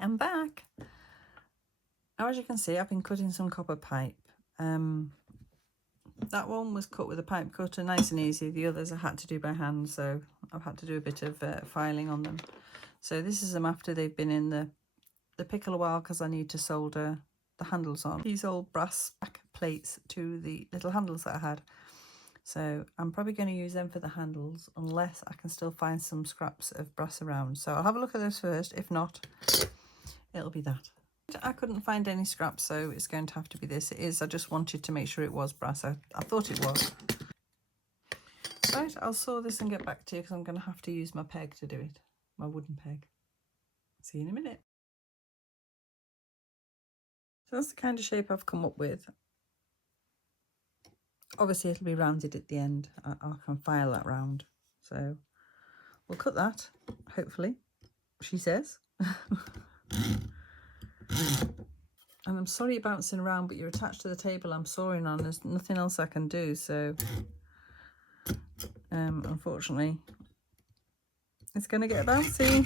I am back. Now, as you can see, I've been cutting some copper pipe. That one was cut with a pipe cutter, nice and easy. The others I had to do by hand, so I've had to do a bit of filing on them. So this is them after they've been in the pickle a while, because I need to solder the handles on. These old brass back plates to the little handles that I had. So I'm probably going to use them for the handles, unless I can still find some scraps of brass around. So I'll have a look at those first. If not, it'll be that. I couldn't find any scraps, so it's going to have to be this. It is. I just wanted to make sure it was brass. I thought it was. Right, I'll saw this and get back to you, because I'm going to have to use my peg to do it. My wooden peg. See you in a minute. So that's the kind of shape I've come up with. Obviously it'll be rounded at the end. I can file that round. So we'll cut that, hopefully, she says. And I'm sorry bouncing around, but you're attached to the table I'm sawing on. There's nothing else I can do, so unfortunately it's going to get bouncy.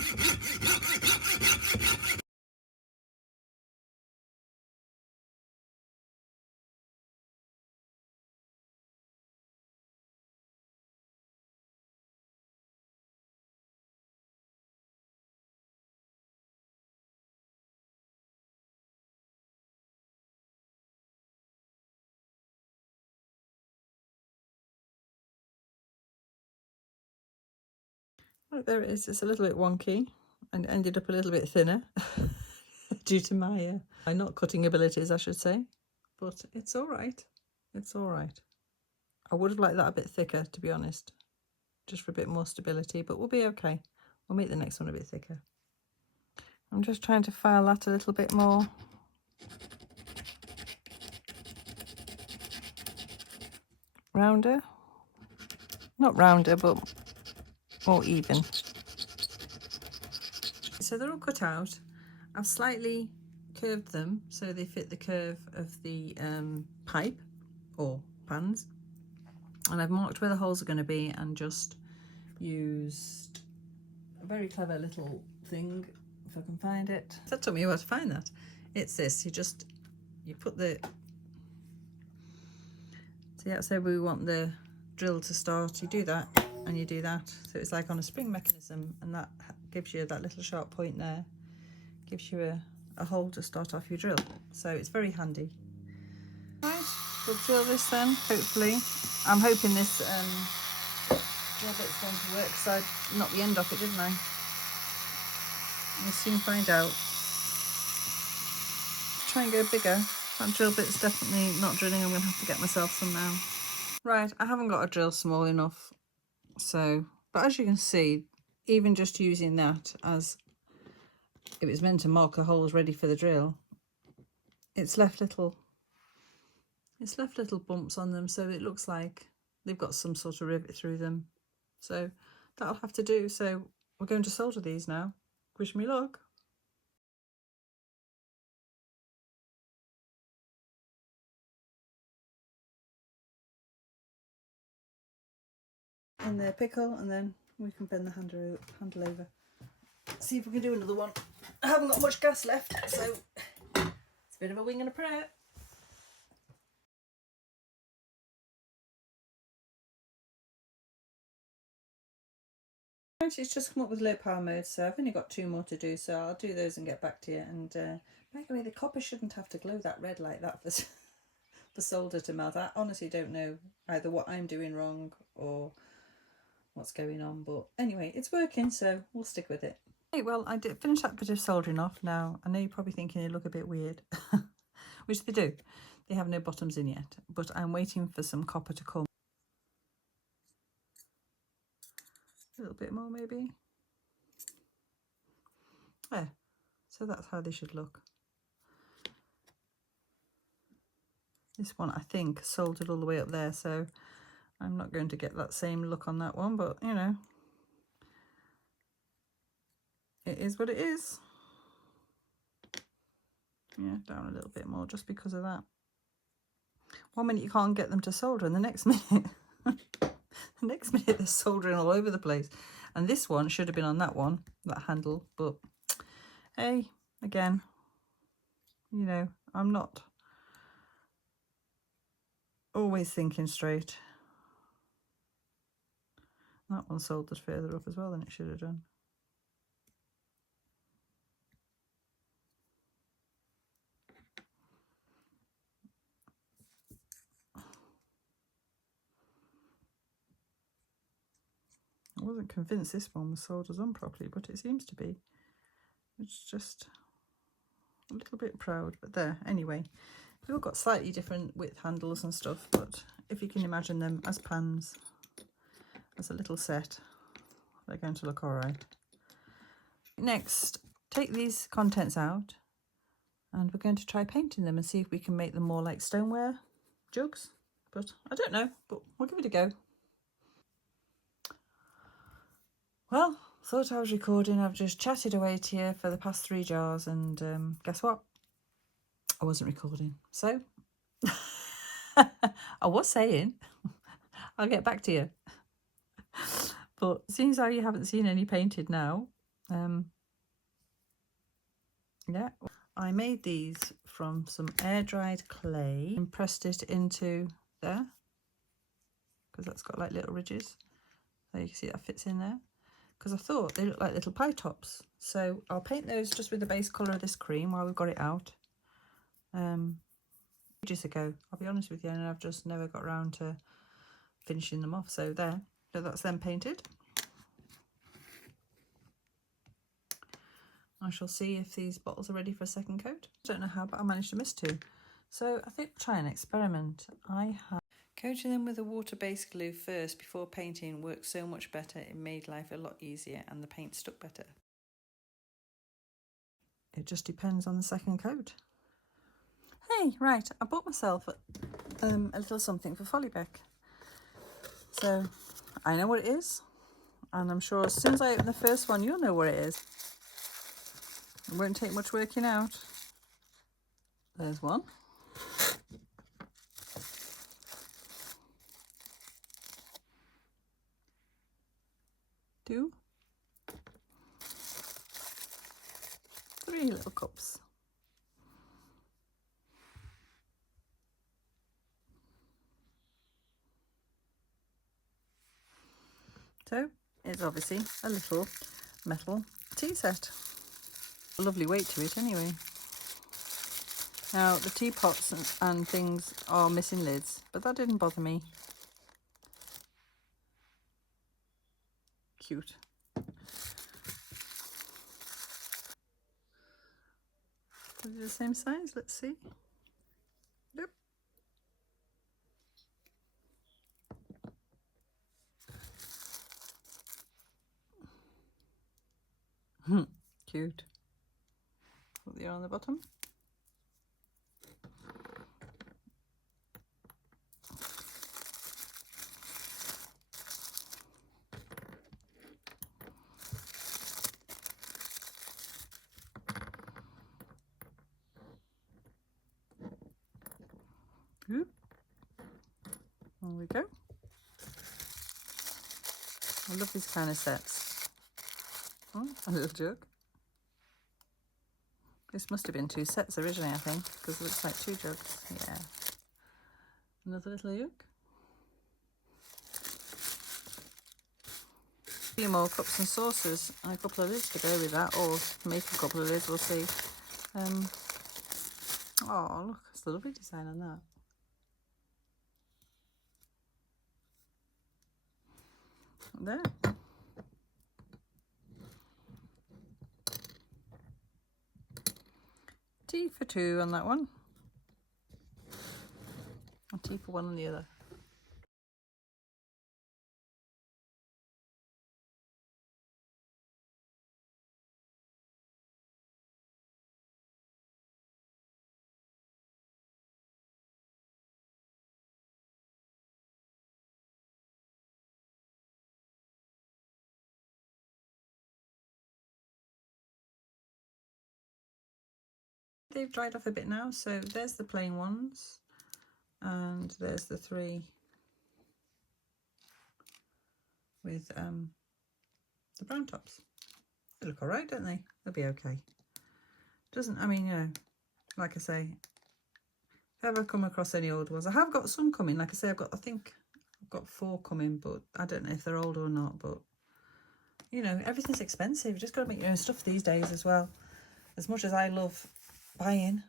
Right, there it is. It's a little bit wonky and ended up a little bit thinner due to my not cutting abilities, I should say. But it's all right. It's all right. I would have liked that a bit thicker, to be honest, just for a bit more stability, but we'll be okay. We'll make the next one a bit thicker. I'm just trying to file that a little bit more. Rounder. Not rounder, but more even. So they're all cut out. I've slightly curved them so they fit the curve of the pipe or pans. And I've marked where the holes are going to be and just used a very clever little thing, if I can find it. That took me a while to find that. It's this, you put the, so that's where we want the drill to start. You do that and you do that. So it's like on a spring mechanism, and that gives you that little sharp point there. Gives you a hole to start off your drill. So it's very handy. Right, we'll drill this then, hopefully. I'm hoping this drill bit's going to work, because I knocked the end off it, didn't I? We'll soon find out. Try and go bigger. That drill bit's definitely not drilling. I'm going to have to get myself some now. Right, I haven't got a drill small enough. So, but as you can see, even just using that as it was meant to mark the holes ready for the drill, it's left little bumps on them, so it looks like they've got some sort of rivet through them. So that'll have to do. So we're going to solder these now. Wish me luck. In the pickle, and then we can bend the handle over. See if we can do another one. I haven't got much gas left, so it's a bit of a wing and a prayer. It's just come up with low power mode, so I've only got 2 more to do, so I'll do those and get back to you. And by the way, the copper shouldn't have to glow that red like that for solder to melt. I honestly don't know either what I'm doing wrong or what's going on, but anyway, it's working, so we'll stick with it. Okay, well, I did finish that bit of soldering off. Now I know you're probably thinking they look a bit weird, which they do. They have no bottoms in yet, but I'm waiting for some copper to come. A little bit more maybe. There, so that's how they should look. This one, I think, soldered all the way up there, so I'm not going to get that same look on that one, but you know, it is what it is. Yeah, down a little bit more just because of that. 1 minute you can't get them to solder, and the next minute the next minute they're soldering all over the place. And this one should have been on that one, that handle, but hey, again, you know, I'm not always thinking straight. That one soldered further up as well than it should have done. I wasn't convinced this one was soldered on properly, but it seems to be. It's just a little bit proud, but there. Anyway, they've all got slightly different width handles and stuff, but if you can imagine them as pans, as a little set, they're going to look all right. Next, take these contents out and we're going to try painting them and see if we can make them more like stoneware jugs. But I don't know, but we'll give it a go. Well, thought I was recording. I've just chatted away to you for the past 3 jars and guess what? I wasn't recording. So I was saying I'll get back to you. But seeing as how you haven't seen any painted now, yeah, I made these from some air-dried clay and pressed it into there because that's got like little ridges. So you can see that fits in there. Because I thought they look like little pie tops. So I'll paint those just with the base colour of this cream while we've got it out. Ages ago, I'll be honest with you, and I've just never got around to finishing them off. So there, so that's them painted. I shall see if these bottles are ready for a second coat. I don't know how, but I managed to miss 2. So I think we'll try an experiment. I have coating them with a water-based glue first before painting worked so much better. It made life a lot easier and the paint stuck better. It just depends on the second coat. Hey, right, I bought myself a little something for Follybeck. So I know what it is, and I'm sure as soon as I open the first one, you'll know what it is. It won't take much working out. There's one. 2, 3 little cups. So it's obviously a little metal tea set. A lovely weight to it anyway. Now the teapots and things are missing lids, but that didn't bother me. Cute. Are they the same size? Let's see. Yep. Cute. Put the on the bottom. Oop. There we go. I love these kind of sets. Oh, a little jug. This must have been 2 sets originally, I think, because it looks like 2 jugs. Yeah. Another little jug. A few more cups and saucers and a couple of lids to go with that, or make a couple of lids, we'll see. Oh, look, it's a lovely design on that. There. Tea for 2 on that one. And tea for 1 on the other. They've dried off a bit now, so there's the plain ones, and there's the 3 with the brown tops. They look all right, don't they? They'll be okay. Doesn't, I mean, like I say, if I ever come across any old ones, I have got some coming. Like I say, I think I've got 4 coming, but I don't know if they're old or not. But you know, everything's expensive. You just got to make your own stuff these days as well. As much as I love buying,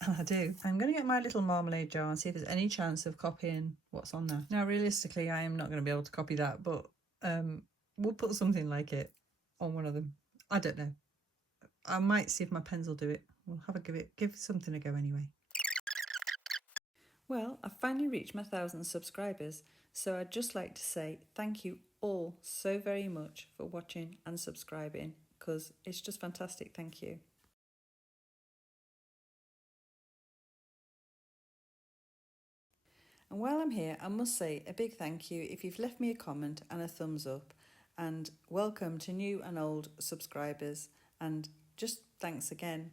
and I do, I'm going to get my little marmalade jar and see if there's any chance of copying what's on there. Now, realistically, I am not going to be able to copy that, but we'll put something like it on one of them. I don't know. I might see if my pens will do it. We'll have a give something a go anyway. Well, I've finally reached my 1,000 subscribers, so I'd just like to say thank you all so very much for watching and subscribing, because it's just fantastic. Thank you. And while I'm here, I must say a big thank you if you've left me a comment and a thumbs up, and welcome to new and old subscribers, and just thanks again.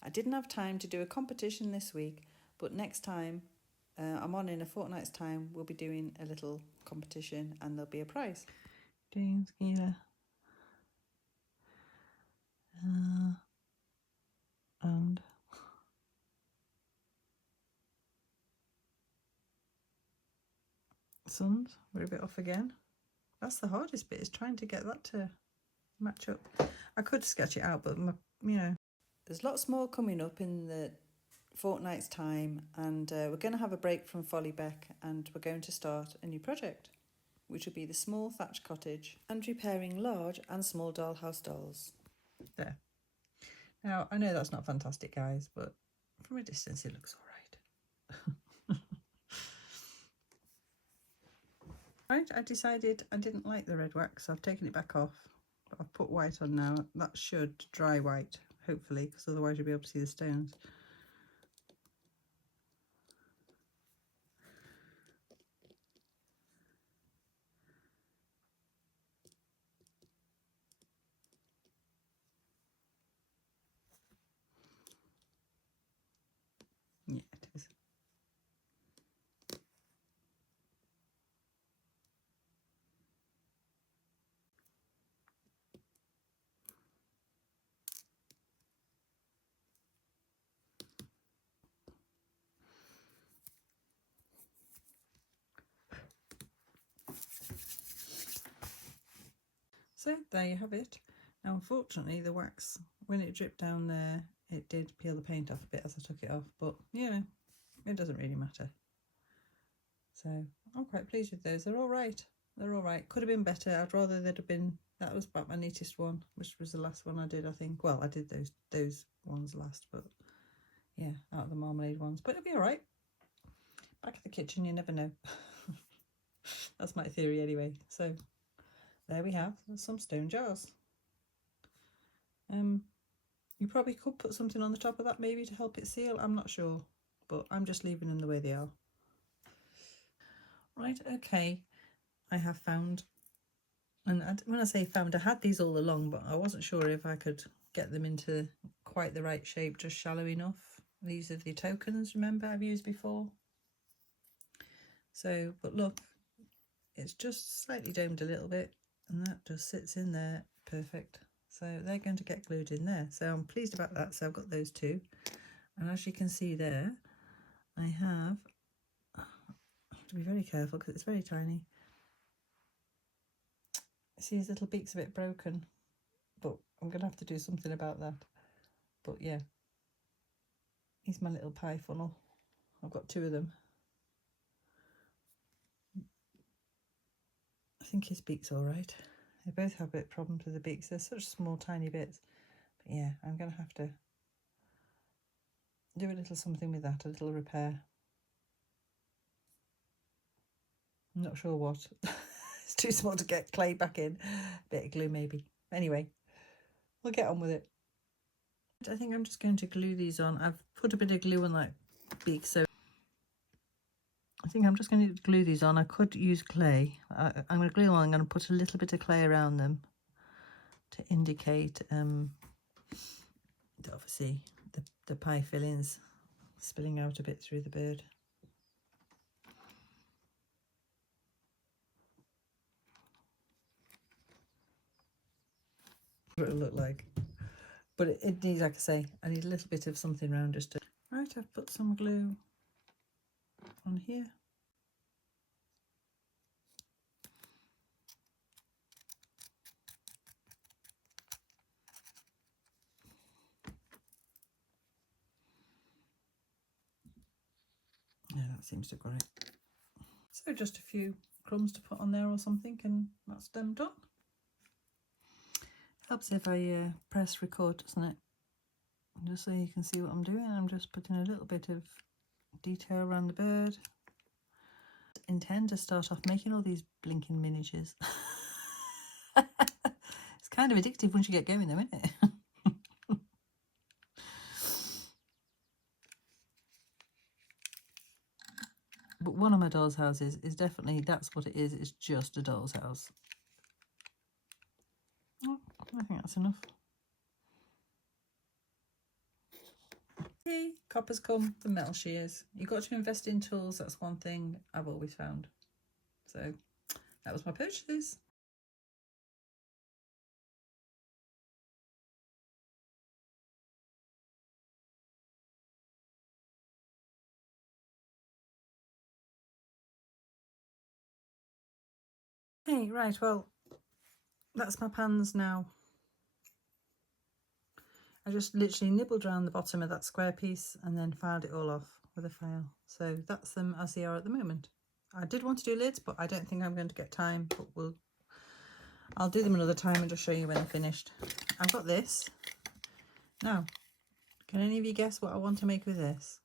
I didn't have time to do a competition this week, but next time I'm on in a fortnight's time, we'll be doing a little competition and there'll be a prize. James Keeler. And Sons, we're a bit off again. That's the hardest bit, is trying to get that to match up. I could sketch it out, but there's lots more coming up in the fortnight's time, and we're going to have a break from Follybeck, and we're going to start a new project, which will be the small thatch cottage and repairing large and small dollhouse dolls. There. Now, I know that's not fantastic, guys, but from a distance it looks all right. Right, I decided I didn't like the red wax, so I've taken it back off, but I've put white on now. That should dry white, hopefully, because otherwise you'll be able to see the stones. Yeah, it is. So there you have it. Now, unfortunately, the wax, when it dripped down there, it did peel the paint off a bit as I took it off, but you know, it doesn't really matter. So I'm quite pleased with those. They're all right. They're all right. Could have been better. I'd rather they'd have been, that was about my neatest one, which was the last one I did, I think. Well, I did those ones last, but yeah, out of the marmalade ones. But it'll be all right. Back at the kitchen, you never know. That's my theory anyway. So there we have some stone jars. You probably could put something on the top of that maybe to help it seal. I'm not sure, but I'm just leaving them the way they are. Right, okay. I have found, and when I say found, I had these all along, but I wasn't sure if I could get them into quite the right shape, just shallow enough. These are the tokens, remember, I've used before. So, but look, it's just slightly domed a little bit, and that just sits in there perfect. So they're going to get glued in there. So I'm pleased about that. So I've got those two. And as you can see there, I have to be very careful because it's very tiny. See, his little beak's a bit broken, but I'm going to have to do something about that. But yeah, he's my little pie funnel. I've got 2 of them. I think his beak's all right. They both have a bit of problems with the beaks. They're such small, tiny bits. But yeah, I'm going to have to do a little something with that, a little repair. I'm not sure what. It's too small to get clay back in. A bit of glue maybe. Anyway, we'll get on with it. I think I'm just going to glue these on. I've put a bit of glue on that beak, so I think I'm just going to glue these on. I could use clay. I'm going to glue on. I'm going to put a little bit of clay around them to indicate obviously the pie fillings spilling out a bit through the bird. What it'll look like. But it needs, like I say, I need a little bit of something round just to... Right, I've put some glue on here. Yeah, that seems to have got it. So just a few crumbs to put on there or something, and that's them done. Helps if I press record, doesn't it? Just so you can see what I'm doing. I'm just putting a little bit of detail around the bird. Intend to start off making all these blinking miniatures. It's kind of addictive once you get going though, isn't it? But one of my doll's houses is definitely, that's what it is. It's just a doll's house. Oh, I think that's enough. Hey, copper's come for metal shears. You've got to invest in tools. That's one thing I've always found. So that was my purchases. Hey, right, well, that's my pans now. I just literally nibbled around the bottom of that square piece and then filed it all off with a file. So that's them as they are at the moment. I did want to do lids, but I don't think I'm going to get time, but I'll do them another time and just show you when they're finished. I've got this. Now, can any of you guess what I want to make with this?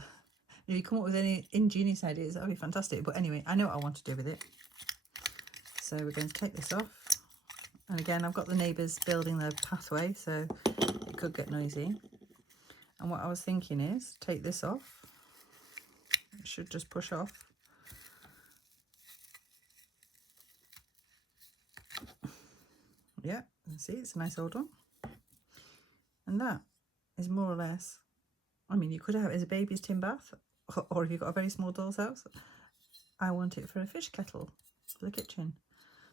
If you come up with any ingenious ideas, that would be fantastic. But anyway, I know what I want to do with it. So we're going to take this off. And again, I've got the neighbours building their pathway, so it could get noisy. And what I was thinking is, take this off. It should just push off. Yeah, see, it's a nice old one. And that is more or less, I mean, you could have it as a baby's tin bath, or if you've got a very small doll's house, I want it for a fish kettle for the kitchen.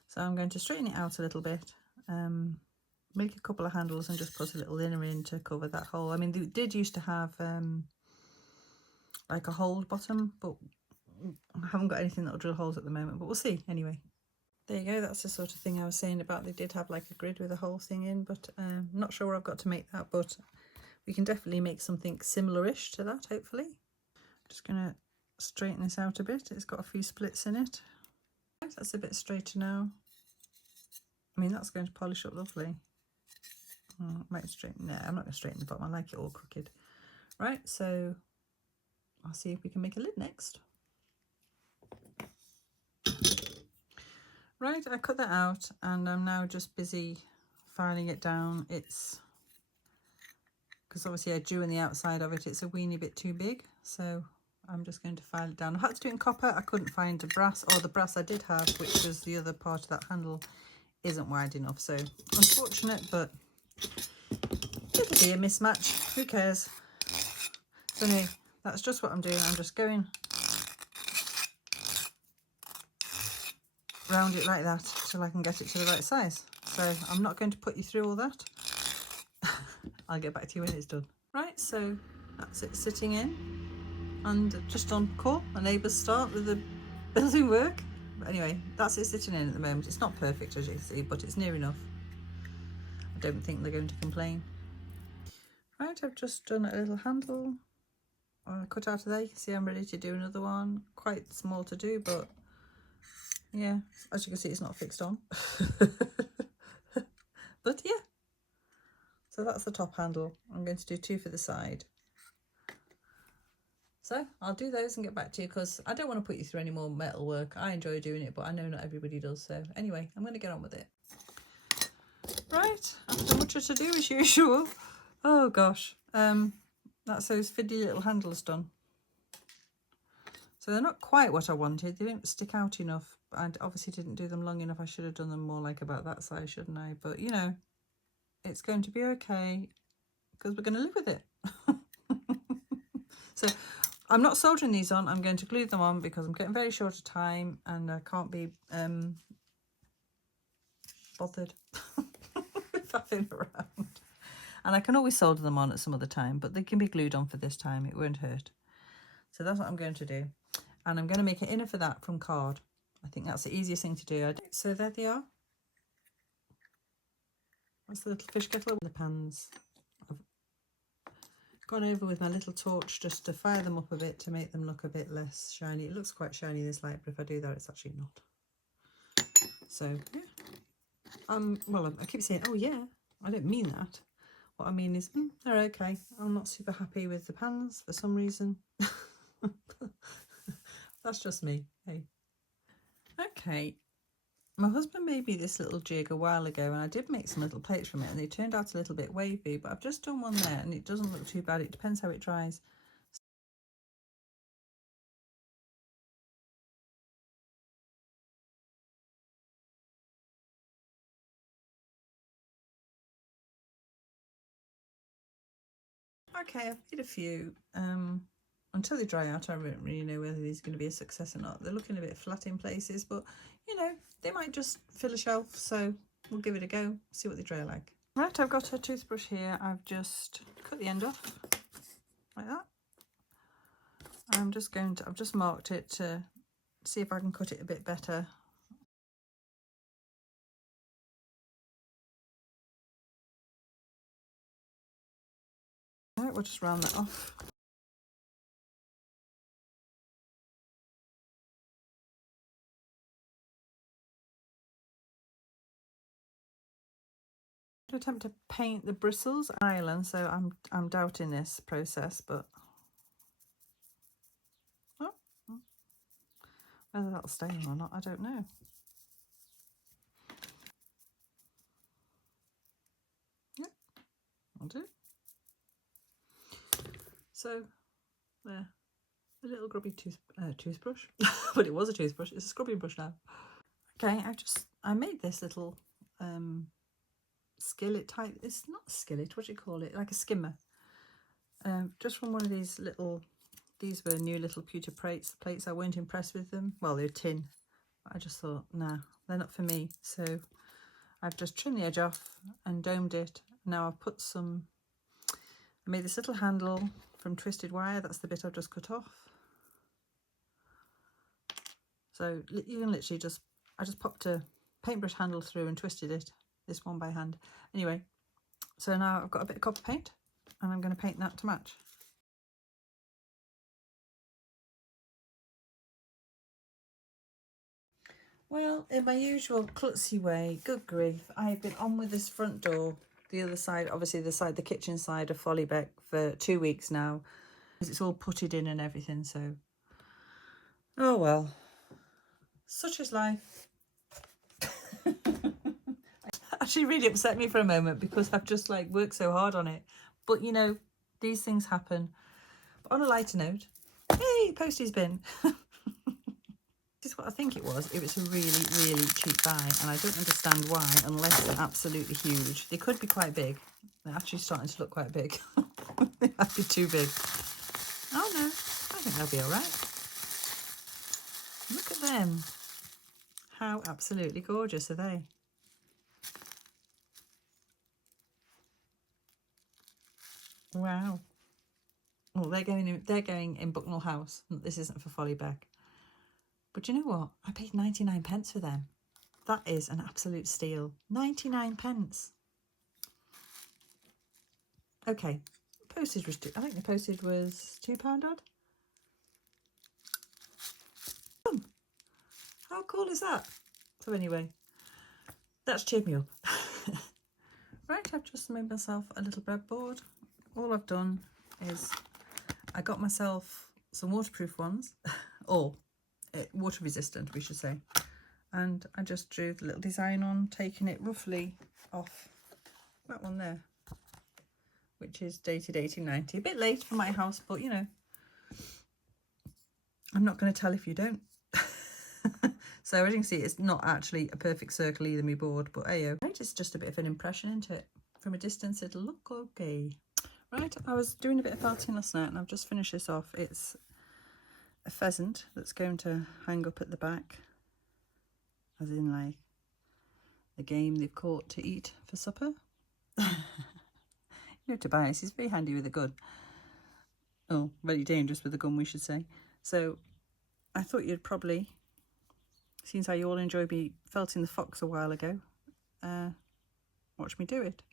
So I'm going to straighten it out a little bit, make a couple of handles and just put a little inner in to cover that hole. I mean, they did used to have like a hold bottom, but I haven't got anything that'll drill holes at the moment, but we'll see anyway. There you go, that's the sort of thing I was saying about. They did have like a grid with a whole thing in, but I'm not sure where I've got to make that, but we can definitely make something similar-ish to that, hopefully. Just going to straighten this out a bit. It's got a few splits in it. That's a bit straighter now. I mean, that's going to polish up lovely. Oh, I might straighten. No, I'm not going to straighten the bottom. I like it all crooked. Right, so I'll see if we can make a lid next. Right, I cut that out and I'm now just busy filing it down. It's because obviously I drew in the outside of it. It's a weeny bit too big, so I'm just going to file it down. I had to do it in copper. I couldn't find the brass, or the brass I did have, which was the other part of that handle, isn't wide enough. So unfortunate, but it'll be a mismatch. Who cares? So anyway, that's just what I'm doing. I'm just going round it like that till I can get it to the right size. So I'm not going to put you through all that. I'll get back to you when it's done. Right, so that's it sitting in, and just on call, my neighbours start with the building work. But anyway, that's it sitting in at the moment. It's not perfect as you can see, but it's near enough. I don't think they're going to complain. Right, I've just done a little handle. Cut out of there. You can see I'm ready to do another one. Quite small to do, but yeah, as you can see, it's not fixed on. But yeah, so that's the top handle. I'm going to do 2 for the side. So I'll do those and get back to you, because I don't want to put you through any more metal work. I enjoy doing it, but I know not everybody does. So anyway, I'm going to get on with it. Right, after much to do as usual. Oh gosh, that's those fiddly little handles done. So they're not quite what I wanted. They didn't stick out enough. I obviously didn't do them long enough. I should have done them more like about that size, shouldn't I? But you know, it's going to be okay, because we're going to live with it. So I'm not soldering these on. I'm going to glue them on because I'm getting very short of time and I can't be bothered faffing around. And I can always solder them on at some other time, but they can be glued on for this time. It won't hurt. So that's what I'm going to do. And I'm going to make an inner for that from card. I think that's the easiest thing to do. So there they are. That's the little fish kettle and the pans. I've gone over with my little torch just to fire them up a bit to make them look a bit less shiny. It looks quite shiny in this light, but if I do that, it's actually not. So, yeah. Well, I keep saying, oh yeah, I don't mean that. What I mean is, they're okay. I'm not super happy with the pans for some reason. That's just me. Hey. Okay. My husband made me this little jig a while ago, and I did make some little plates from it, and they turned out a little bit wavy, but I've just done one there, and it doesn't look too bad. It depends how it dries. Okay, I've made a few. Until they dry out, I don't really know whether these are going to be a success or not. They're looking a bit flat in places, but, you know, they might just fill a shelf, so we'll give it a go, see what they dry like. Right, I've got a toothbrush here. I've just cut the end off, like that. I'm just going to, I've just marked it to see if I can cut it a bit better. Right, we'll just round that off. To attempt to paint the bristles island, so I'm doubting this process, but whether that'll stay on or not, I don't know. Yep, I'll do. So there, a little grubby toothbrush, but it was a toothbrush. It's a scrubbing brush now. Okay, I made this little skillet type. It's not a skillet. What do you call it? Like a skimmer. Just from one of these little. These were new little pewter plates. I weren't impressed with them. Well, they're tin. I just thought, nah, they're not for me. So I've just trimmed the edge off and domed it. Now I've put some, I made this little handle from twisted wire. That's the bit I've just cut off. So you can literally just, I just popped a paintbrush handle through and twisted it, this one by hand. Anyway, so now I've got a bit of copper paint and I'm going to paint that to match. Well, in my usual klutzy way, good grief, I've been on with this front door, the other side, obviously the kitchen side of Follybeck for 2 weeks now. It's all putted in and everything, so, oh well, such is life. Actually really upset me for a moment because I've just like worked so hard on it. But you know, these things happen. But on a lighter note, hey, posties bin. This is what I think it was. It was a really, really cheap buy, and I don't understand why, unless they're absolutely huge. They could be quite big. They're actually starting to look quite big. They might be too big. Oh no, I think they'll be all right. Look at them. How absolutely gorgeous are they? Wow. Well, they're going in Bucknell House. This isn't for Follybeck. But you know what? I paid 99p for them. That is an absolute steal. 99p. Okay. Postage was, I think the postage was £2 odd. How cool is that? So anyway, that's cheered me up. Right, I've just made myself a little breadboard. All I've done is I got myself some waterproof ones, or water resistant we should say, and I just drew the little design on, taking it roughly off that one there, which is dated 1890. A bit late for my house, but you know, I'm not going to tell if you don't. So as you can see, it's not actually a perfect circle either, my board, but ayo. Right, it's just a bit of an impression, isn't it? From a distance it'll look okay. Right, I was doing a bit of felting last night and I've just finished this off. It's a pheasant that's going to hang up at the back, as in like the game they've caught to eat for supper. You know, Tobias, he's very handy with a gun. Oh, very dangerous with a gun, we should say. So I thought you'd probably, since how you all enjoyed me felting the fox a while ago, watch me do it.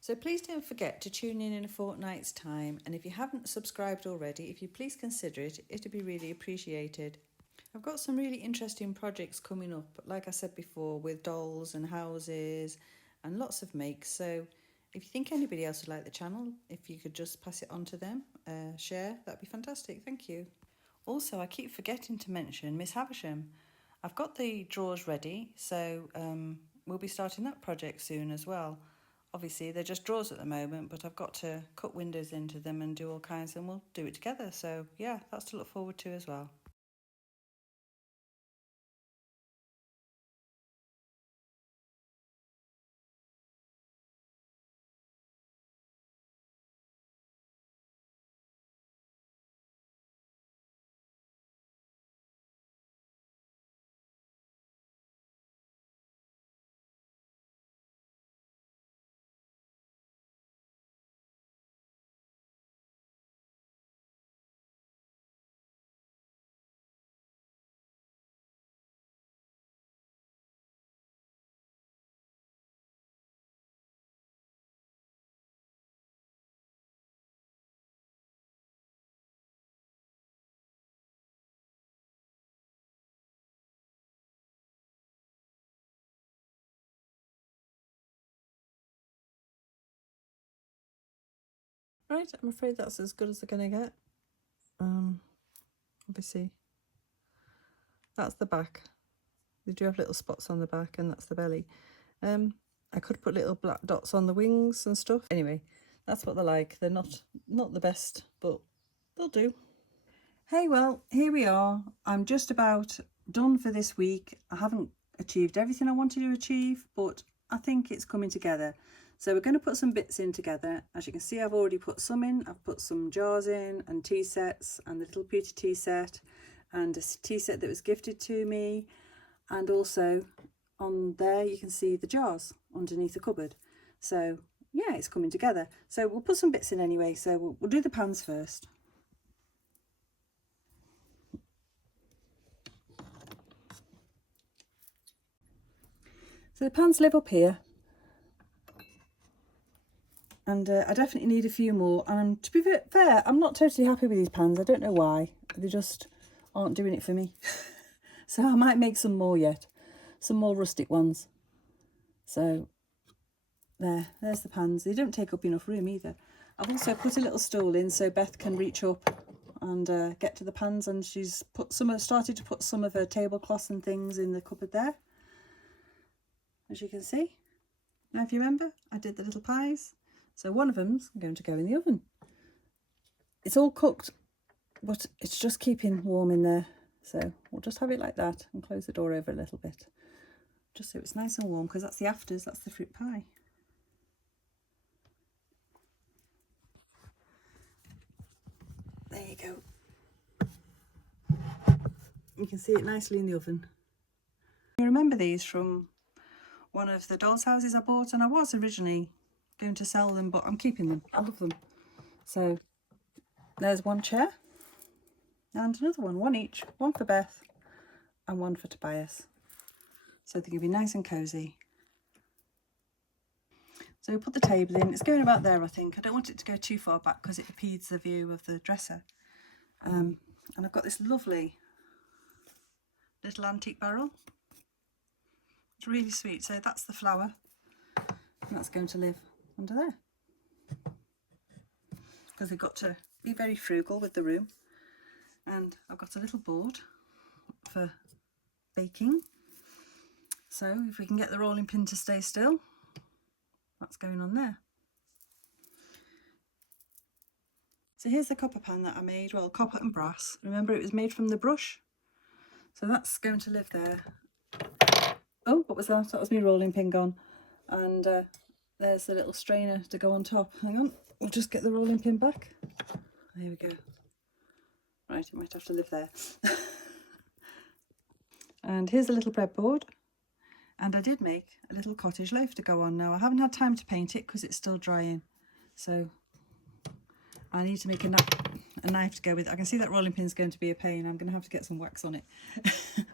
So please don't forget to tune in a fortnight's time, and if you haven't subscribed already, if you please consider it, it'd be really appreciated. I've got some really interesting projects coming up, like I said before, with dolls and houses and lots of makes. So if you think anybody else would like the channel, if you could just pass it on to them, share, that'd be fantastic. Thank you. Also, I keep forgetting to mention Miss Havisham. I've got the drawers ready, so we'll be starting that project soon as well. Obviously, they're just drawers at the moment, but I've got to cut windows into them and do all kinds, and we'll do it together. So yeah, that's to look forward to as well. Right, I'm afraid that's as good as they're going to get. Obviously, that's the back. They do have little spots on the back, and that's the belly. I could put little black dots on the wings and stuff. Anyway, that's what they're like. They're not the best, but they'll do. Hey, well, here we are. I'm just about done for this week. I haven't achieved everything I wanted to achieve, but I think it's coming together. So we're going to put some bits in together. As you can see, I've already put some in. I've put some jars in and tea sets and the little beauty tea set and a tea set that was gifted to me. And also on there, you can see the jars underneath the cupboard. So yeah, it's coming together. So we'll put some bits in anyway. So we'll do the pans first. So the pans live up here. And I definitely need a few more. And to be fair, I'm not totally happy with these pans. I don't know why. They just aren't doing it for me. So I might make some more yet. Some more rustic ones. So there's the pans. They don't take up enough room either. I've also put a little stool in so Beth can reach up and get to the pans. And she's started to put some of her tablecloths and things in the cupboard there. As you can see. Now if you remember, I did the little pies. So one of them's going to go in the oven. It's all cooked, but it's just keeping warm in there. So we'll just have it like that and close the door over a little bit. Just so it's nice and warm, because that's the afters, that's the fruit pie. There you go. You can see it nicely in the oven. You remember these from one of the dolls' houses I bought, and I was originally going to sell them, but I'm keeping them. I love them. So there's one chair and another one each, one for Beth and one for Tobias. So they're going to be nice and cosy. So we put the table in. It's going about there, I think. I don't want it to go too far back because it impedes the view of the dresser. And I've got this lovely little antique barrel. It's really sweet. So that's the flower. And that's going to live under there. Because we've got to be very frugal with the room. And I've got a little board for baking. So if we can get the rolling pin to stay still, that's going on there. So here's the copper pan that I made, well, copper and brass. Remember, it was made from the brush. So that's going to live there. Oh, what was that? That was me rolling pin gone. And there's the little strainer to go on top. Hang on, we'll just get the rolling pin back. There we go. Right, it might have to live there. And here's a little breadboard. And I did make a little cottage loaf to go on. Now, I haven't had time to paint it because it's still drying. So I need to make a knife to go with it. I can see that rolling pin's going to be a pain. I'm going to have to get some wax on it.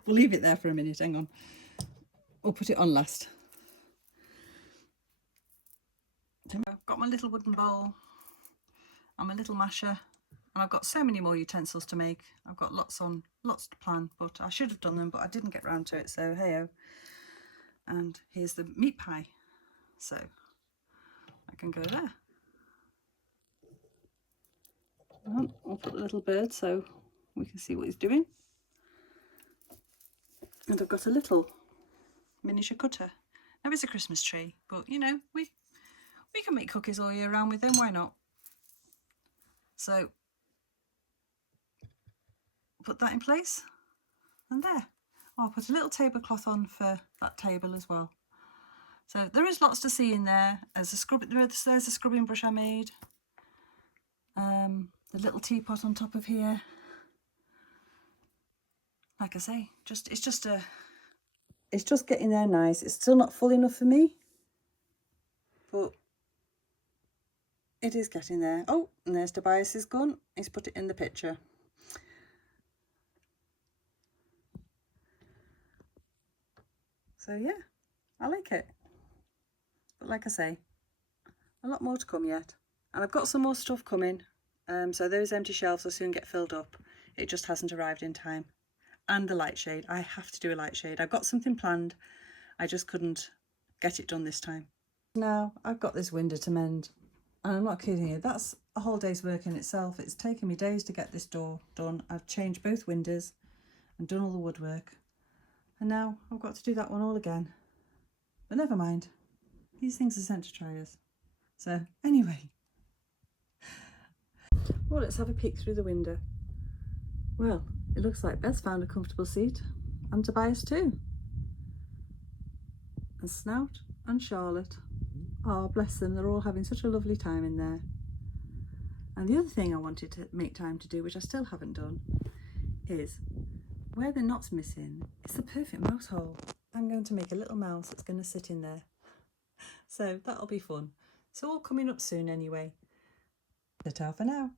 We'll leave it there for a minute. Hang on. We'll put it on last. I've got my little wooden bowl and my little masher. And I've got so many more utensils to make. I've got lots to plan, but I should have done them, but I didn't get round to it. So, hey-oh. And here's the meat pie. So I can go there. I'll put the little bird so we can see what he's doing. And I've got a little miniature cutter. Now it's a Christmas tree, but you know, we can make cookies all year round with them, why not? So put that in place and there. Oh, I'll put a little tablecloth on for that table as well. So there is lots to see in there. There's a scrubbing brush I made. The little teapot on top of here. Like I say, it's just getting there nice. It's still not full enough for me, but it is getting there. Oh, and there's Tobias's gun. He's put it in the picture. So yeah, I like it. But like I say, a lot more to come yet. And I've got some more stuff coming. So those empty shelves will soon get filled up. It just hasn't arrived in time. And the light shade. I have to do a light shade. I've got something planned. I just couldn't get it done this time. Now I've got this window to mend. And I'm not kidding you. That's a whole day's work in itself. It's taken me days to get this door done. I've changed both windows and done all the woodwork. And now I've got to do that one all again. But never mind. These things are sent to try us. So anyway. Well, let's have a peek through the window. Well, it looks like Beth's found a comfortable seat, and Tobias too. And Snout and Charlotte. Oh, bless them, they're all having such a lovely time in there. And the other thing I wanted to make time to do, which I still haven't done, is where the knot's missing, it's the perfect mouse hole. I'm going to make a little mouse that's going to sit in there. So that'll be fun. So all coming up soon anyway. Ta-ta for now.